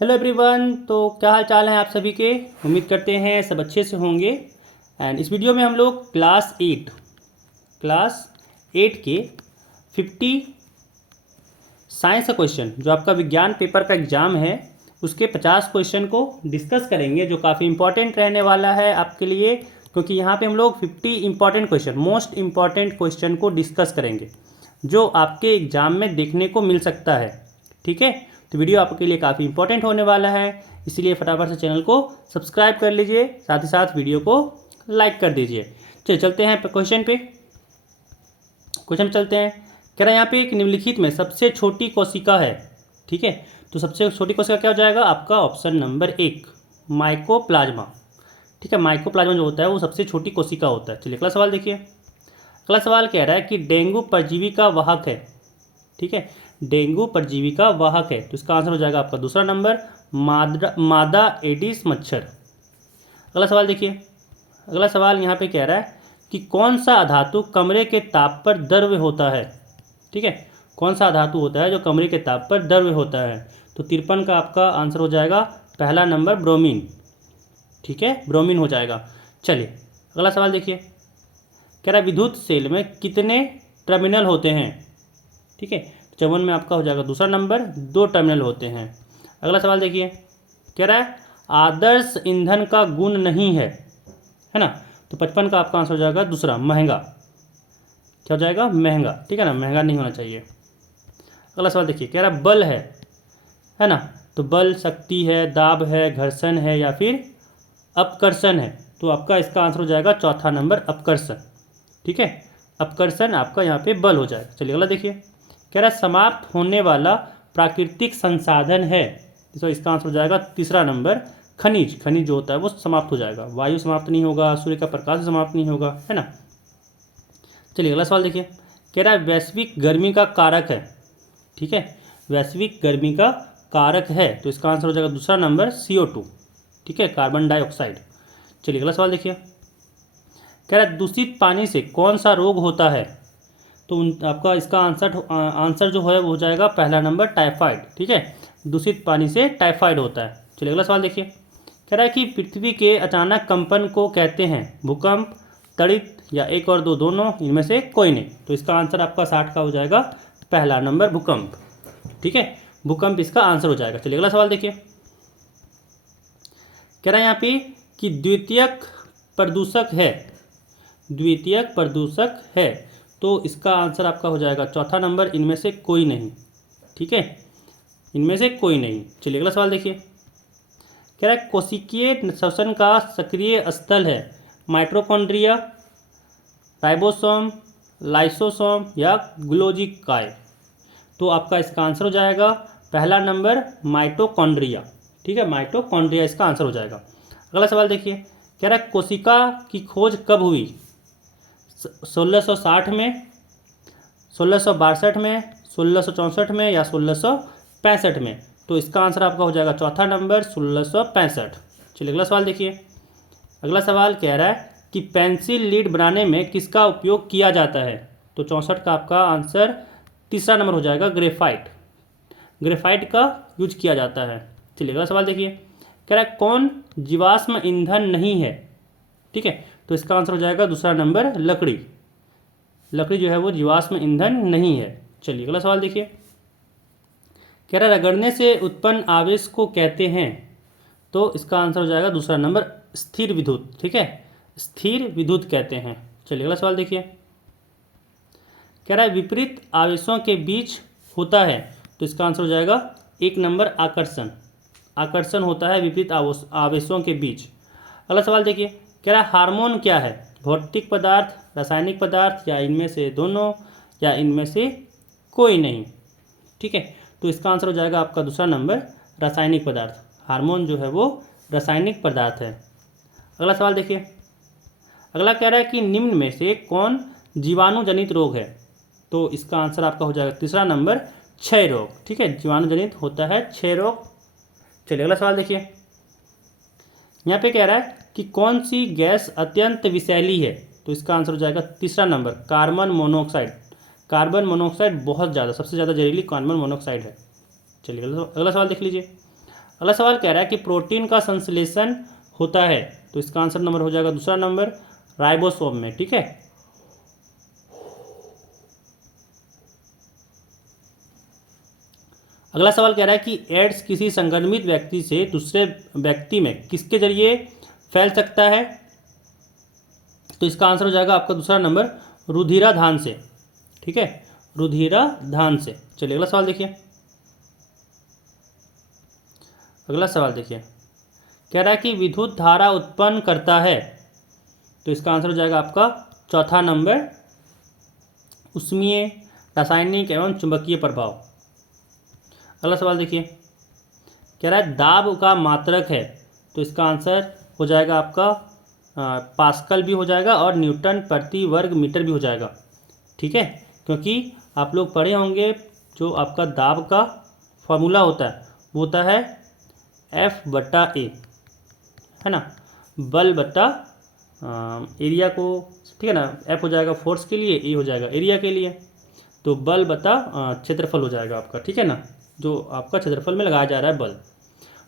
Hello everyone. तो क्या हाल चाल है आप सभी के। उम्मीद करते हैं सब अच्छे से होंगे। एंड इस वीडियो में हम लोग क्लास 8 के 50 साइंस का क्वेश्चन जो आपका विज्ञान पेपर का एग्ज़ाम है उसके 50 क्वेश्चन को डिस्कस करेंगे, जो काफ़ी इंपॉर्टेंट रहने वाला है आपके लिए, क्योंकि यहाँ पे हम लोग 50 important question, most important question को डिस्कस करेंगे जो आपके एग्ज़ाम में देखने को मिल सकता है। ठीक है, तो वीडियो आपके लिए काफ़ी इंपॉर्टेंट होने वाला है, इसीलिए फटाफट से चैनल को सब्सक्राइब कर लीजिए, साथ ही साथ वीडियो को लाइक कर दीजिए। चलिए चलते हैं क्वेश्चन पे चलते हैं। कह रहा है यहाँ पे एक निम्नलिखित में सबसे छोटी कोशिका है। ठीक है, तो सबसे छोटी कोशिका क्या हो जाएगा आपका? Option number 1 mycoplasma. ठीक है, माइकोप्लाज्मा जो होता है वो सबसे छोटी कोशिका होता है। चलिए अगला सवाल देखिए। अगला सवाल कह रहा है कि डेंगू परजीवी का वाहक है। ठीक है, डेंगू परजीवी का वाहक है, तो इसका आंसर हो जाएगा आपका दूसरा नंबर मादा एडिस मच्छर। अगला सवाल देखिए। अगला सवाल यहाँ पे कह रहा है कि कौन सा धातु कमरे के ताप पर द्रव्य होता है। ठीक है, कौन सा धातु होता है जो कमरे के ताप पर द्रव्य होता है? तो 53 का आपका आंसर हो जाएगा पहला नंबर ब्रोमीन। ठीक है, ब्रोमीन हो जाएगा। चलिए अगला सवाल देखिए। कह रहा है विद्युत सेल में कितने टर्मिनल होते हैं? ठीक है, 54 में आपका हो जाएगा दूसरा नंबर, 2 टर्मिनल होते हैं। अगला सवाल देखिए। कह रहा है आदर्श ईंधन का गुण नहीं है ना, तो 55 का आपका आंसर हो जाएगा दूसरा महंगा। क्या हो जाएगा? महंगा। ठीक है ना, महंगा नहीं होना चाहिए। अगला सवाल देखिए। कह रहा बल है ना, तो बल शक्ति है, दाब है, घर्षण है या फिर अपकर्षण है, तो आपका इसका आंसर हो जाएगा चौथा नंबर अपकर्षण। ठीक है, अपकर्षण आपका यहाँ पे बल हो जाएगा। चलिए अगला देखिए। कह रहा समाप्त होने वाला प्राकृतिक संसाधन है, तो इसका आंसर हो जाएगा तीसरा नंबर खनिज। खनिज जो होता है वो समाप्त हो जाएगा, वायु समाप्त नहीं होगा, सूर्य का प्रकाश समाप्त नहीं होगा, है ना। चलिए अगला सवाल देखिए। कह रहा है वैश्विक गर्मी का कारक है। ठीक है, वैश्विक गर्मी का कारक है, तो इसका आंसर हो जाएगा दूसरा नंबर CO2। ठीक है, कार्बन डाइऑक्साइड। चलिए अगला सवाल देखिए। कह रहा है दूषित पानी से कौन सा रोग होता है? तो आपका इसका आंसर जो है वो हो जाएगा पहला नंबर टाइफाइड। ठीक है, दूषित पानी से टाइफाइड होता है। चलिए अगला सवाल देखिए। कह रहा है कि पृथ्वी के अचानक कंपन को कहते हैं भूकंप, तड़ित या एक और दो दोनों, इनमें से कोई नहीं, तो इसका आंसर आपका 60 का हो जाएगा पहला नंबर भूकंप। ठीक है, भूकंप इसका आंसर हो जाएगा। चलिए अगला सवाल देखिए। कह रहा है यहाँ पे कि द्वितीयक प्रदूषक है, द्वितीयक प्रदूषक है, तो इसका आंसर आपका हो जाएगा चौथा नंबर इनमें से कोई नहीं। ठीक है, इनमें से कोई नहीं। चलिए अगला सवाल देखिए। कह रहा है कोशिकीय श्वसन का सक्रिय स्थल है माइटोकॉन्ड्रिया, राइबोसोम, लाइसोसोम या ग्लोजी काय, तो आपका इसका आंसर हो जाएगा पहला नंबर माइटोकॉन्ड्रिया। ठीक है, माइटोकॉन्ड्रिया इसका आंसर हो जाएगा। अगला सवाल देखिए। कह रहा है कोशिका की खोज कब हुई? 1660 में, 1662 में, 1664 में या 1665 में, तो इसका आंसर आपका हो जाएगा चौथा नंबर 1665। चलिए अगला सवाल देखिए। अगला सवाल कह रहा है कि पेंसिल लीड बनाने में किसका उपयोग किया जाता है? तो 64 का आपका आंसर तीसरा नंबर हो जाएगा ग्रेफाइट। ग्रेफाइट का यूज किया जाता है। चलिए अगला सवाल देखिए। कह रहा है कौन जीवाश्म ईंधन नहीं है? ठीक है, तो इसका आंसर हो जाएगा दूसरा नंबर लकड़ी। लकड़ी जो है वो जीवाश्म ईंधन नहीं है। चलिए अगला सवाल देखिए। कह रहा है रगड़ने से उत्पन्न आवेश को कहते हैं, तो इसका आंसर हो जाएगा दूसरा नंबर स्थिर विद्युत। ठीक है, स्थिर विद्युत कहते हैं। चलिए अगला सवाल देखिए। कह रहा है विपरीत आवेशों के बीच होता है, तो इसका आंसर हो जाएगा एक नंबर आकर्षण। आकर्षण होता है विपरीत आवेशों के बीच। अगला सवाल देखिए। कह रहा है हार्मोन क्या है? भौतिक पदार्थ, रासायनिक पदार्थ या इनमें से दोनों या इनमें से कोई नहीं। ठीक है, तो इसका आंसर हो जाएगा आपका दूसरा नंबर रासायनिक पदार्थ। हार्मोन जो है वो रासायनिक पदार्थ है। अगला सवाल देखिए। अगला कह रहा है कि निम्न में से कौन जीवाणु जनित रोग है? तो इसका आंसर आपका हो जाएगा तीसरा नंबर क्षय रोग। ठीक है, जीवाणु जनित होता है क्षय रोग। चलिए अगला सवाल देखिए। यहाँ पे कह रहा है कि कौन सी गैस अत्यंत विषैली है? तो इसका आंसर हो जाएगा तीसरा number carbon monoxide. Carbon monoxide बहुत ज़्यादा, सबसे ज़्यादा जहरीली कार्बन मोनोऑक्साइड है। चलिए अगला सवाल देख लीजिए। अगला सवाल कह रहा है कि प्रोटीन का संश्लेषण होता है, तो इसका आंसर नंबर हो जाएगा दूसरा नंबर राइबोसोम में। ठीक है, अगला सवाल कह रहा है कि एड्स किसी संक्रमित व्यक्ति से दूसरे व्यक्ति में किसके जरिए फैल सकता है, तो इसका आंसर हो जाएगा आपका दूसरा नंबर रुधिराधान से। ठीक है, रुधिराधान से। चलिए अगला सवाल देखिए, अगला सवाल देखिए, कह रहा है कि विद्युत धारा उत्पन्न करता है, तो इसका आंसर हो जाएगा आपका चौथा नंबर ऊष्मीय, रासायनिक एवं चुंबकीय प्रभाव। अगला सवाल देखिए, कह रहा है दाब का मात्रक है, तो इसका आंसर हो जाएगा आपका पास्कल भी हो जाएगा और न्यूटन प्रति वर्ग मीटर भी हो जाएगा। ठीक है, क्योंकि आप लोग पढ़े होंगे जो आपका दाब का फॉर्मूला होता है वो होता है F/A, है ना, बल बटा एरिया को। ठीक है ना, F हो जाएगा फोर्स के लिए, A हो जाएगा एरिया के लिए, तो बल बटा क्षेत्रफल हो जाएगा आपका। ठीक है ना, जो आपका क्षेत्रफल में लगाया जा रहा है बल,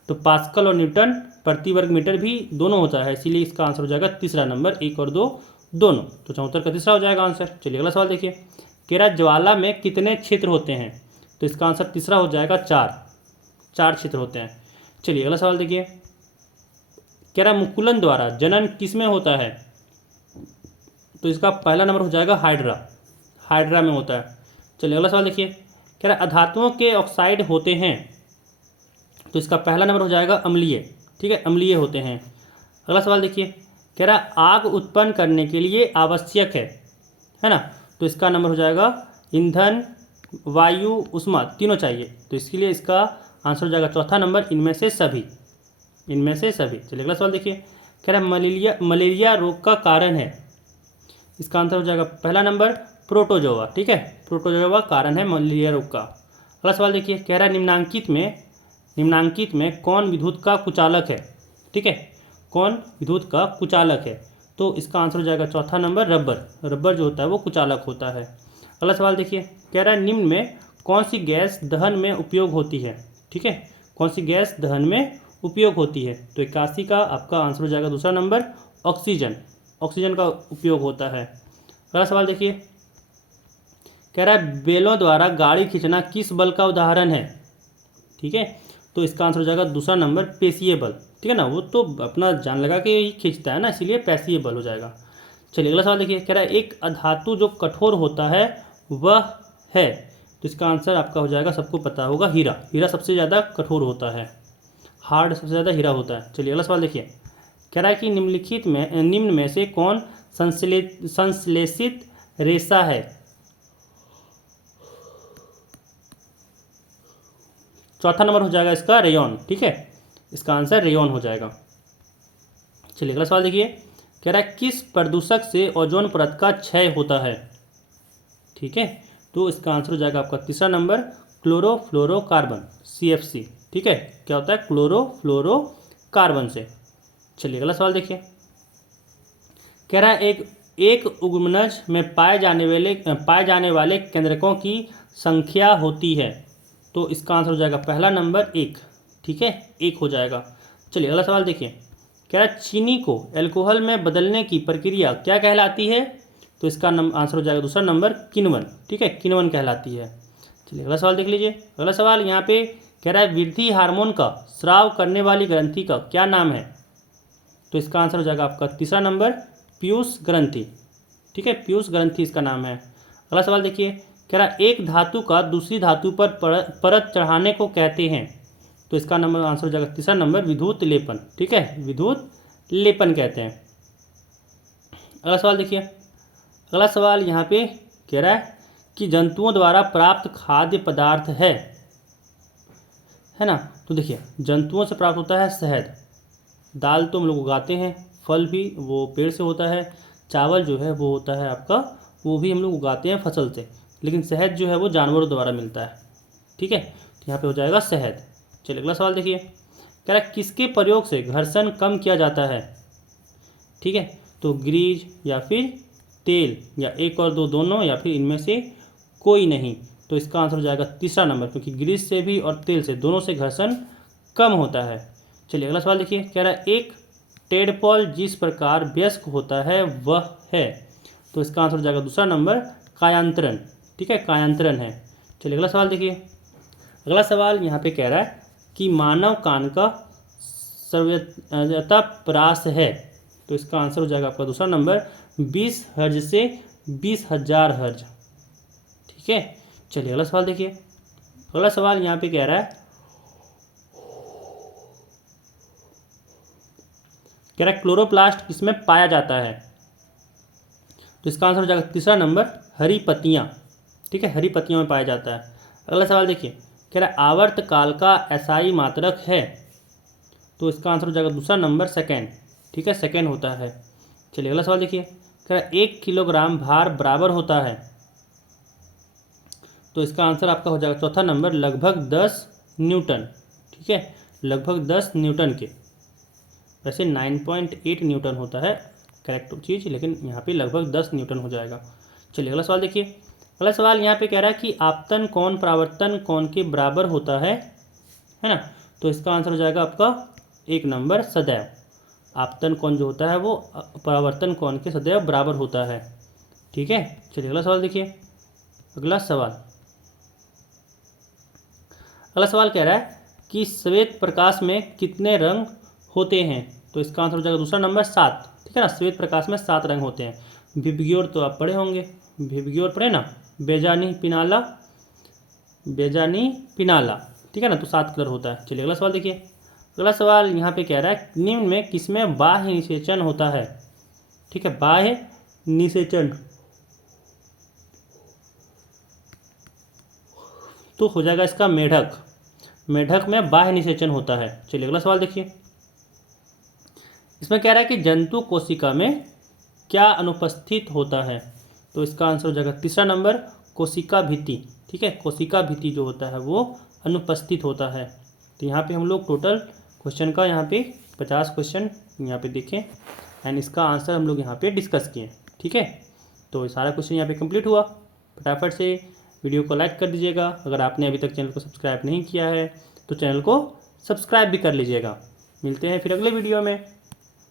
तो पास्कल और न्यूटन प्रति वर्ग मीटर भी दोनों होता है, इसीलिए इसका आंसर हो जाएगा तीसरा नंबर, 1 और 2 दोनों, तो 74 का तीसरा हो जाएगा आंसर। चलिए अगला सवाल देखिए, कह रहा ज्वाला में कितने क्षेत्र होते हैं, तो इसका आंसर तीसरा हो जाएगा 4 क्षेत्र होते हैं। चलिए अगला सवाल देखिए, कह रहा मुकुलन द्वारा जनन किस में होता है, तो इसका पहला नंबर हो जाएगा हाइड्रा में होता है। चलिए अगला सवाल देखिए, कह रहा अधातुओं के ऑक्साइड होते हैं, तो इसका पहला नंबर हो जाएगा अम्लीय। ठीक है, अम्लीय होते हैं। अगला सवाल देखिए, कह रहा आग उत्पन्न करने के लिए आवश्यक है ना, तो इसका नंबर हो जाएगा ईंधन, वायु, ऊष्मा तीनों चाहिए, तो इसके लिए इसका आंसर हो जाएगा चौथा नंबर इनमें से सभी। चलिए अगला सवाल देखिए, कह रहा मलेरिया रोग का कारण है, इसका आंसर हो जाएगा पहला नंबर प्रोटोजोआ। ठीक है, प्रोटोजोआ कारण है मलेरिया रोग का। अगला सवाल देखिए, कह रहा निम्नांकित में कौन विद्युत का कुचालक है। ठीक है, कौन विद्युत का कुचालक है, तो इसका आंसर हो जाएगा चौथा नंबर रबर जो होता है वो कुचालक होता है। अगला सवाल देखिए, कह रहा है निम्न में कौन सी गैस दहन में उपयोग होती है। ठीक है, कौन सी गैस दहन में उपयोग होती है, तो 81 का आपका आंसर हो जाएगा दूसरा नंबर ऑक्सीजन का उपयोग होता है। अगला सवाल देखिए, कह रहा है बेलों द्वारा गाड़ी खींचना किस बल का उदाहरण है। ठीक है, तो इसका आंसर हो जाएगा दूसरा नंबर पेशीय बल। ठीक है ना, वो तो अपना जान लगा के ही खींचता है ना, इसीलिए पेशीय बल हो जाएगा। चलिए अगला सवाल देखिए, कह रहा है एक अधातु जो कठोर होता है वह है, तो इसका आंसर आपका हो जाएगा, सबको पता होगा, हीरा सबसे ज़्यादा कठोर होता है, हार्ड सबसे ज़्यादा हीरा होता है। चलिए अगला सवाल देखिए, कह रहा है कि निम्न में से कौन संश्लेषित रेशा है। चौथा नंबर हो जाएगा इसका रेयॉन। ठीक है, इसका आंसर रेयॉन हो जाएगा। चलिए अगला सवाल देखिए, कह रहा है किस प्रदूषक से ओजोन परत का क्षय होता है। ठीक है, तो इसका आंसर हो जाएगा आपका तीसरा नंबर क्लोरोफ्लोरोकार्बन, CFC। ठीक है, क्या होता है, क्लोरोफ्लोरोकार्बन से। चलिए अगला सवाल देखिए, कह रहा है एक उग्मनज में पाए जाने वाले केंद्रकों की संख्या होती है, तो इसका आंसर हो जाएगा पहला नंबर 1। ठीक है, 1 हो जाएगा। चलिए अगला सवाल देखिए, कह रहा है चीनी को अल्कोहल में बदलने की प्रक्रिया क्या कहलाती है, तो इसका आंसर हो जाएगा दूसरा नंबर किण्वन। ठीक है, किण्वन कहलाती है। चलिए अगला सवाल देख लीजिए, अगला सवाल यहाँ पे कह रहा है वृद्धि हार्मोन का स्राव करने वाली ग्रंथि का क्या नाम है, तो इसका आंसर हो जाएगा आपका तीसरा नंबर पीयूष ग्रंथि। ठीक है, पीयूष ग्रंथि इसका नाम है। अगला सवाल देखिए, कह रहा एक धातु का दूसरी धातु पर परत चढ़ाने को कहते हैं, तो इसका नंबर आंसर हो जाएगा तीसरा नंबर विद्युत लेपन। ठीक है, विद्युत लेपन कहते हैं। अगला सवाल देखिए, अगला सवाल यहाँ पे कह रहा है कि जंतुओं द्वारा प्राप्त खाद्य पदार्थ है ना, तो देखिए जंतुओं से प्राप्त होता है शहद, दाल तो हम लोग उगाते हैं, फल भी वो पेड़ से होता है, चावल जो है वो होता है आपका, वो भी हम लोग उगाते हैं फसल से, लेकिन शहद जो है वो जानवरों द्वारा मिलता है। ठीक है, तो यहाँ पे हो जाएगा शहद। चलिए अगला सवाल देखिए, कह रहा है किसके प्रयोग से घर्षण कम किया जाता है। ठीक है, तो ग्रीज या फिर तेल या 1 और 2 दोनों या फिर इनमें से कोई नहीं, तो इसका आंसर हो जाएगा तीसरा नंबर, क्योंकि ग्रीस से भी और तेल से दोनों से घर्षण कम होता है। चलिए अगला सवाल देखिए, कह रहा है एक टेडपॉल जिस प्रकार वयस्क होता है वह है, तो इसका आंसर हो जाएगा दूसरा नंबर कायांतरण। ठीक है, कायांतरण है। चलिए अगला सवाल देखिए, अगला सवाल यहाँ पे कह रहा है कि मानव कान का सर्वथा प्रास है, तो इसका आंसर हो जाएगा आपका दूसरा नंबर 20 हर्ज से 20,000 हर्ज। ठीक है, चलिए अगला सवाल देखिए, अगला सवाल यहाँ पे कह रहा है, कह रहा है क्लोरोप्लास्ट किसमें पाया जाता है, तो इसका आंसर हो जाएगा तीसरा नंबर हरी पत्तियाँ। ठीक है, हरी पत्तियों में पाया जाता है। अगला सवाल देखिए, कह रहा है आवर्त काल का एसआई मात्रक है, तो इसका आंसर हो जाएगा दूसरा नंबर सेकेंड। ठीक है, सेकेंड होता है। चलिए अगला सवाल देखिए, कह रहा है 1 किलोग्राम भार बराबर होता है, तो इसका आंसर आपका हो जाएगा चौथा नंबर लगभग 10 न्यूटन। ठीक है, लगभग 10 न्यूटन के, वैसे 9.8 न्यूटन होता है करेक्ट चीज़, लेकिन यहाँ पे लगभग 10 न्यूटन हो जाएगा। चलिए अगला सवाल देखिए, अगला सवाल यहाँ पे कह रहा है कि आपतन कोण परावर्तन कोण के बराबर होता है ना, तो इसका आंसर हो जाएगा आपका 1 नंबर सदैव। आपतन कोण जो होता है वो परावर्तन कोण के सदैव बराबर होता है। ठीक है, चलिए अगला सवाल देखिए, अगला सवाल कह रहा है कि श्वेत प्रकाश में कितने रंग होते हैं, तो इसका आंसर हो जाएगा दूसरा नंबर 7। ठीक है ना, श्वेत प्रकाश में 7 रंग होते हैं। विबग्योर तो आप पढ़े होंगे, विबग्योर पढ़े ना, बेजानी पिनाला। ठीक है ना, तो 7 कलर होता है। चलिए अगला सवाल देखिए, अगला सवाल यहाँ पे कह रहा है निम्न में किसमें बाह्य निषेचन होता है। ठीक है, बाह्य निषेचन तो हो जाएगा इसका मेढक। मेढक में बाह्य निषेचन होता है। चलिए अगला सवाल देखिए, इसमें कह रहा है कि जंतु कोशिका में क्या अनुपस्थित होता है, तो इसका आंसर हो जाएगा तीसरा नंबर कोशिका भित्ति। ठीक है, कोशिका भित्ति जो होता है वो अनुपस्थित होता है। तो यहाँ पे हम लोग टोटल क्वेश्चन का यहाँ पे 50 क्वेश्चन यहाँ पे देखें एंड इसका आंसर हम लोग यहाँ पे डिस्कस किए। ठीक है, तो सारा क्वेश्चन यहाँ पे कंप्लीट हुआ। फटाफट से वीडियो को लाइक कर दीजिएगा। अगर आपने अभी तक चैनल को सब्सक्राइब नहीं किया है तो चैनल को सब्सक्राइब भी कर लीजिएगा। मिलते हैं फिर अगले वीडियो में।